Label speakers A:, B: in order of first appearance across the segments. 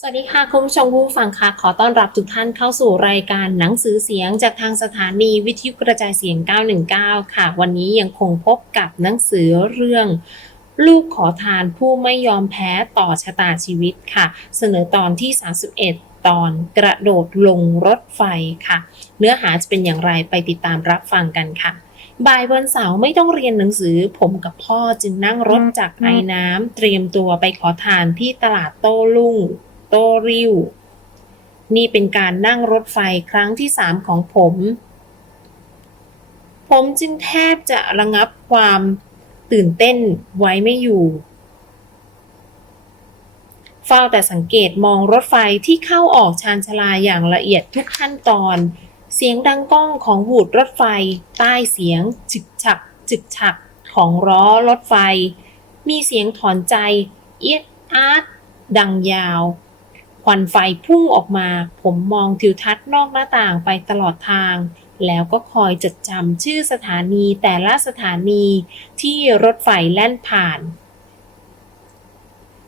A: สวัสดีค่ะคุณผู้ชมผู้ฟังค่ะขอต้อนรับทุกท่านเข้าสู่รายการหนังสือเสียงจากทางสถานีวิทยุกระจายเสียง 919 ค่ะ วันนี้ยังคงพบกับหนังสือเรื่อง ลูกขอทานผู้ไม่ยอมแพ้ต่อชะตาชีวิตค่ะ เสนอตอนที่ 31 ตอนกระโดดลงรถไฟค่ะ เนื้อหาจะเป็นอย่างไรไปติดตามรับฟังกันค่ะบ่ายวันเสาร์ไม่ต้องเรียนหนังสือ ผมกับพ่อจึงนั่งรถจากไอ้น้ำเตรียมตัวไปขอทานที่ตลาดโต้รุ่ง โต้ริ้วนี่เป็นการนั่งรถไฟครั้งที่สามของผม ผมจึงแทบจะระงับความตื่นเต้นไว้ไม่อยู่ เฝ้าแต่สังเกตมองรถไฟที่เข้าออกชานชาลาอย่างละเอียดทุกขั้นตอน เสียงดังก้องของบูดรถไฟ ใต้เสียงจึกฉักจึกฉักของล้อรถไฟ มีเสียงถอนใจ เอียดอาร์ตดังยาว ควันไฟพุ่งออกมา ผมมองทิวทัศน์นอกหน้าต่างไปตลอดทาง แล้วก็คอยจดจำชื่อสถานีแต่ละสถานีที่รถไฟแล่นผ่าน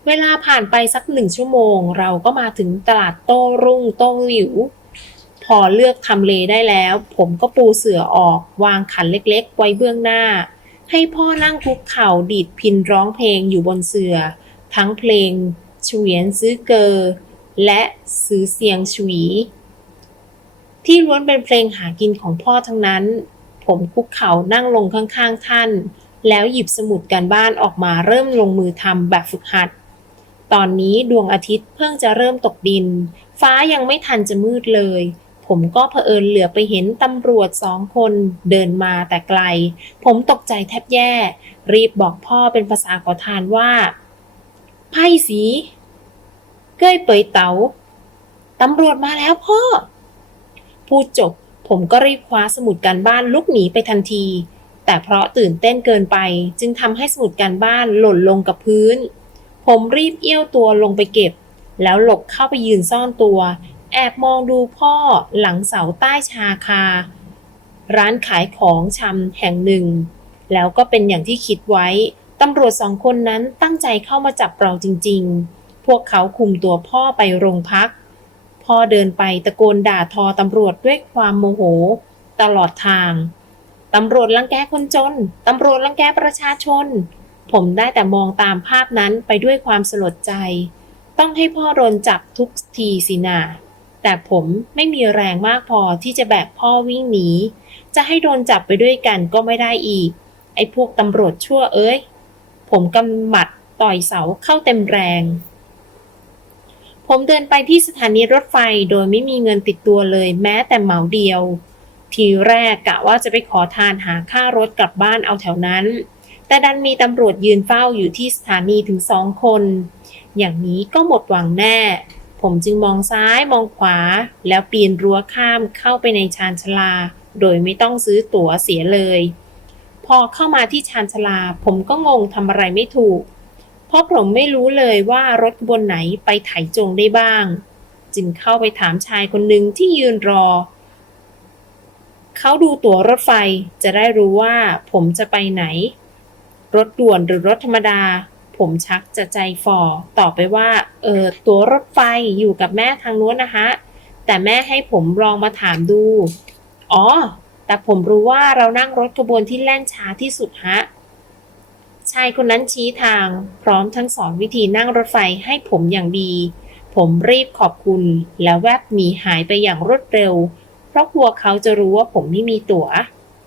A: เวลาผ่านไปสักหนึ่งชั่วโมง เราก็มาถึงตลาดโต้รุ่งโต้หลิว พอเลือกทำเลได้แล้ว ผมก็ปูเสื่อออกวางขันเล็กๆ ไว้เบื้องหน้า ให้พ่อนั่งคุกเข่าดีดพินร้องเพลงอยู่บนเสื่อ ทั้งเพลงเฉวียนซื้อเกอ และซื้อเสียงฉวี ที่ล้วนเป็นเพลงหากินของพ่อทั้งนั้น ผมคุกเข่านั่งลงข้างๆท่าน แล้วหยิบสมุดการบ้านออกมาเริ่มลงมือทำแบบฝึกหัด ตอนนี้ดวงอาทิตย์เพิ่งจะเริ่มตกดิน ฟ้ายังไม่ทันจะมืดเลย ผมก็เผอิญเหลือไปเห็นตำรวจสองคนเดินมาแต่ไกล ผมตกใจแทบแย่ รีบบอกพ่อเป็นภาษาขอทานว่าไพ่สี เก้ยเปยเต๋าตำรวจมาแล้วพ่อ พูดจบ ผมก็รีบคว้าสมุดการบ้านลุกหนีไปทันที แต่เพราะตื่นเต้นเกินไป จึงทำให้สมุดการบ้านหล่นลงกับพื้น ผมรีบเอี้ยวตัวลงไปเก็บ แล้วหลบเข้าไปยืนซ่อนตัว แอบมองดูพ่อหลังเสาใต้ชาคา ร้านขายของชำแห่งหนึ่ง แล้วก็เป็นอย่างที่คิดไว้ตำรวจสองคนนั้นตั้งใจเข้ามาจับเราจริง ๆ วกเขาคุมตัวพ่อไปโรงพัก พ่อเดินไปตะโกนด่าทอตำรวจด้วยความโมโห ตลอดทาง ตำรวจลังแกคนจน ตำรวจลังแกประชาชน ผมได้แต่มองตามภาพนั้นไปด้วยความสลดใจ ต้องให้พ่อโดนจับทุกทีสินาแต่ผมไม่มีแรงมากพอที่จะแบกพ่อวิ่งหนี จะให้โดนจับไปด้วยกันก็ไม่ได้อีก ไอ้พวกตำรวจชั่วเอ้ย ผมกำหมัดต่อยเสาเข้าเต็มแรง ผมเดินไปที่สถานีรถไฟโดยไม่มีเงินติดตัวเลยแม้แต่เหมาเดียว ทีแรกกะว่าจะไปขอทานหาค่ารถกลับบ้านเอาแถวนั้น แต่ดันมีตำรวจยืนเฝ้าอยู่ที่สถานีถึงสองคน อย่างนี้ก็หมดหวังแน่ ผมจึงมองซ้ายมองขวา แล้วปีนรั้วข้ามเข้าไปในชานชาลา โดยไม่ต้องซื้อตั๋วเสียเลย พอเข้ามาที่ชานชาลาผมก็งงทำอะไรไม่ถูก เพราะผมไม่รู้เลยว่ารถขบวนไหนไปไถจงได้บ้าง จึงเข้าไปถามชายคนหนึ่งที่ยืนรอ เขาดูตั๋วรถไฟจะได้รู้ว่าผมจะไปไหน รถด่วนหรือรถธรรมดา ผมชักจะใจฝ่อตอบไปว่า เออตั๋วรถไฟอยู่กับแม่ทางนู้นนะฮะ แต่แม่ให้ผมลองมาถามดู อ๋อ แต่ผมรู้ว่าเรานั่งรถขบวนที่แล่นช้าที่สุดฮะ ชายคนนั้นชี้ทางพร้อมทั้งสอนวิธีนั่งรถไฟให้ผมอย่างดี ผมรีบขอบคุณ แล้วแวบหนีหายไปอย่างรวดเร็ว เพราะกลัวเขาจะรู้ว่าผมไม่มีตั๋ว